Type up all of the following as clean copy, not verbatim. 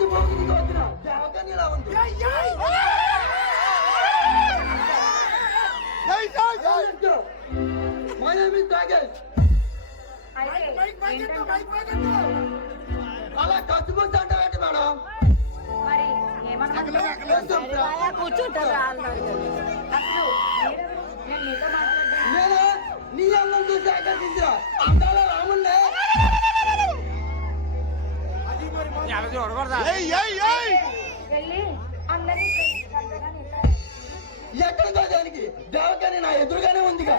నుంచి పోగుదికి వచ్చిన జగన్ ఇలా ఉంది. My name is Nagesh. అలా కస్టమర్స్ అంటావేంటి మేడం? నేను నీ అన్నం చూసి ఆకర్షించా అందాల రాముండే ఎక్కడికో దానికి దేవకాని నా ఎదురుగానే ఉందిగా.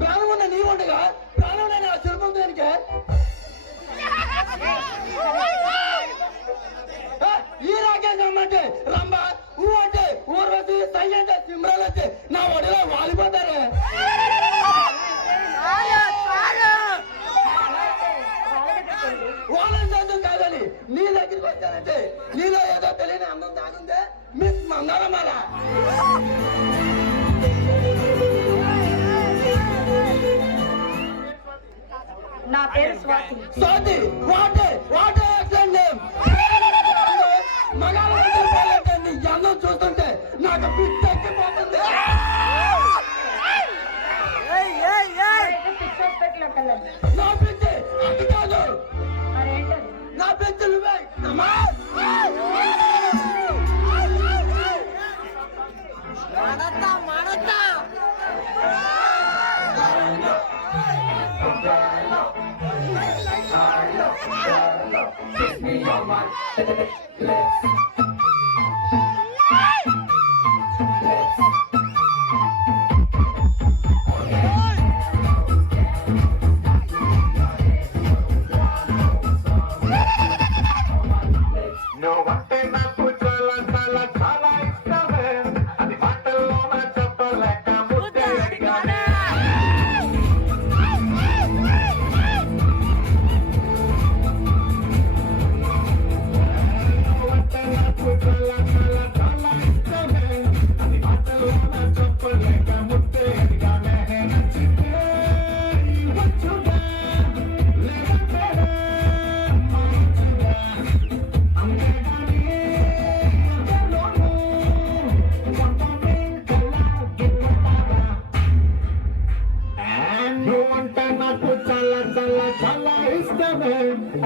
ప్రాణం ఉన్న నీ ఉండగా ప్రాణం లేని ఆ శిల్పం దానికి ఈ రాకేష్ అమ్మంటే రంభ ఊ అంటే ఊర్వశి సై అంటే సింహరాలు వచ్చి నా ఒడిలో వాలిపోతారే. వాళ్ళని చదువు కాదని నీ దగ్గరికి వచ్చానంటే నీలో ఏదో తెలియని అందం దాగుందే మిస్ మందారమాల. నా పేరు Swathi. Swathi what a what a excellent name. మగాళ్ళంటే నీ అందం చూస్తుంటే నాకు పిచ్చి ఎక్కిపోతుంది. నా పిచ్చి అది కాదు, నా పిచ్చి నువ్వే.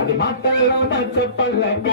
అది మాటల్లో చెప్పలేక